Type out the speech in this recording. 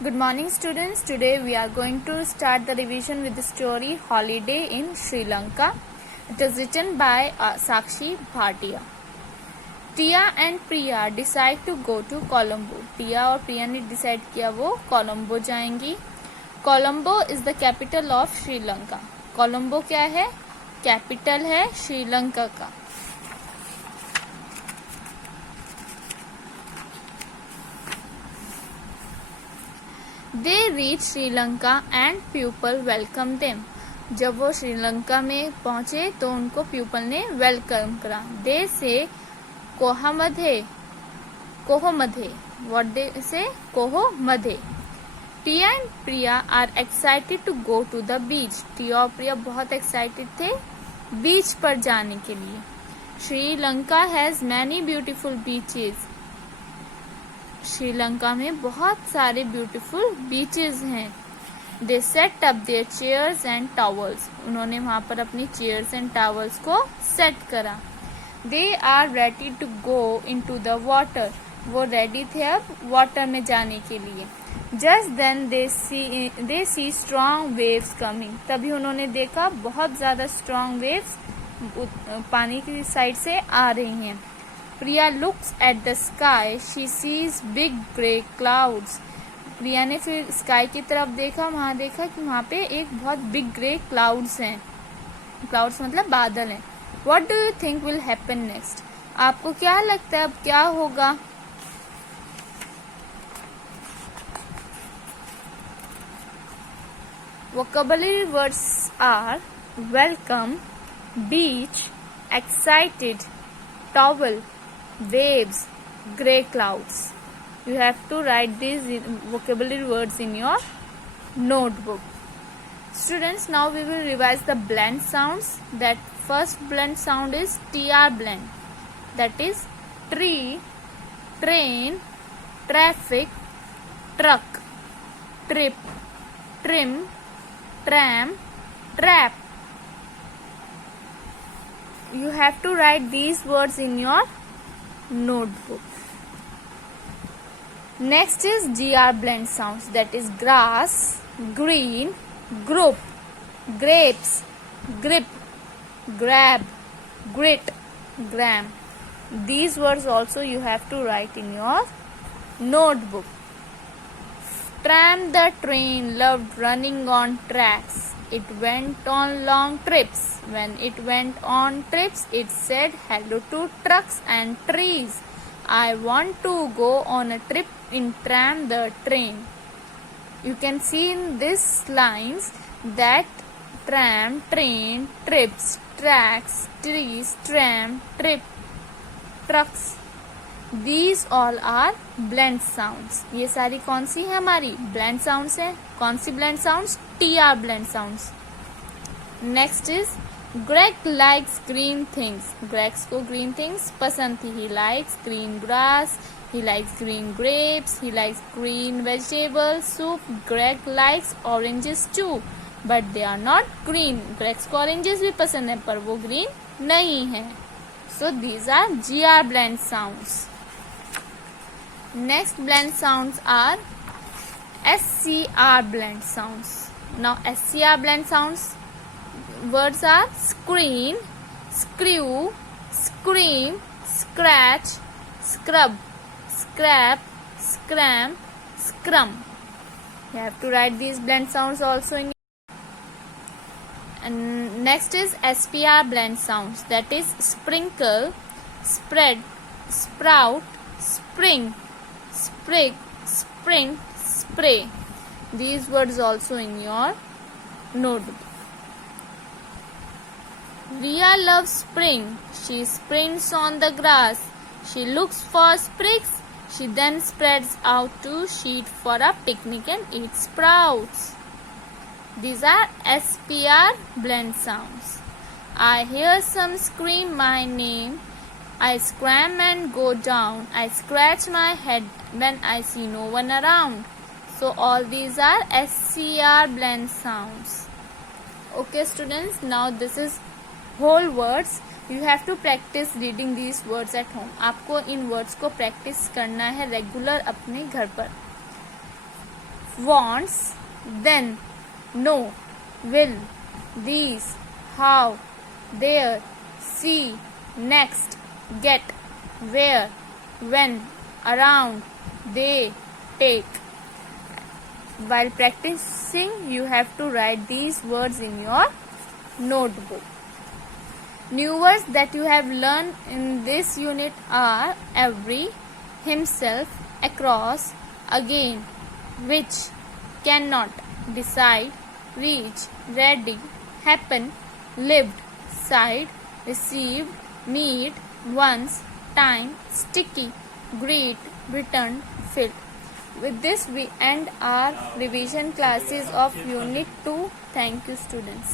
Good morning students. Today we are going to start the revision with the story Holiday in Sri Lanka. It is written by Sakshi Bhatia. Tia and Priya decide to go to Colombo. Tia और प्रिया ने decide किया वो कोलंबो जाएंगी. Colombo is the capital of Sri Lanka. Colombo क्या है? Capital है श्रीलंका का. They reach Sri Lanka and pupil welcome them. जब वो श्रीलंका में पहुंचे तो उनको प्यूपल ने वेलकम करा. They say कोहमधे. What they say? कोहमधे. Tia and Priya are excited to go to the beach. टिया और प्रिया बहुत एक्साइटेड थे बीच पर जाने के लिए. Sri Lanka has many beautiful beaches. Sri Lanka में बहुत सारे ब्यूटीफुल बीचेस हैं. They set up there chairs and towels. उन्होंने वहां पर अपनी चेयर्स एंड टॉवल्स को सेट करा. They are ready to go into the water. वो रेडी थे अब वाटर में जाने के लिए. Just then they see strong waves coming. तभी उन्होंने देखा बहुत ज्यादा स्ट्रॉन्ग वेव्स पानी की साइड से आ रही हैं. Priya looks at the sky. She sees big grey clouds. Priya ने फिर स्काई की तरफ देखा. वहां देखा कि वहां पे एक बहुत बिग ग्रे क्लाउड्स हैं. क्लाउड्स मतलब बादल हैं. What do you think will happen next? आपको क्या लगता है अब क्या होगा? Vocabulary words are welcome, beach, excited, towel, waves, grey clouds. You have to write these vocabulary words in your notebook. Students, now we will revise the blend sounds. That first blend sound is TR blend. That is tree, train, traffic, truck, trip, trim, tram, trap. You have to write these words in your notebook. Next is GR blend sounds. That is grass, green, group, grapes, grip, grab, grit, gram. These words also you have to write in your notebook. Tram, the train, loved running on tracks. It went on long trips. When it went on trips, it said hello to trucks and trees. I want to go on a trip in tram, the train. You can see in these lines that tram, train, trips, tracks, trees, tram, trip, trucks. These all are blend sounds. ये सारी कौन सी है? हमारी blend sounds है. कौन सी blend sounds? TR blend sounds. Next is Greg likes green things. Greg को green things पसंद थी. He likes green grass. He likes green grapes. He likes green vegetables. Soup. Greg likes oranges too, but they are not green. Greg को oranges भी पसंद है पर वो green नहीं है. So these are GR blend sounds. Next blend sounds are SCR blend sounds. Now SCR blend sounds words are screen, screw, scream, scratch, scrub, scrap, scram, scrum. You have to write these blend sounds also in. And next is SPR blend sounds. That is sprinkle, spread, sprout, spring, sprig, sprint, spray. These words also in your notebook. Ria loves spring. She sprints on the grass. She looks for sprigs. She then spreads out to sheet for a picnic and eats sprouts. These are SPR blend sounds. I hear some scream my name. I scram and go down. I scratch my head when I see no one around. So all these are SCR blend sounds. Okay students, now this is whole words. You have to practice reading these words at home. आपको इन words को practice करना है regular अपने घर पर. wants, then, no, will, these, how, there, see, next, get, where, when, around, they, take. While practicing, you have to write these words in your notebook. New words that you have learned in this unit are every, himself, across, again, which, cannot, decide, reach, ready, happen, lived, side, received, need, once, time, sticky, greet, returned, filled. With this, we end our revision classes of Unit 2. Thank you, students.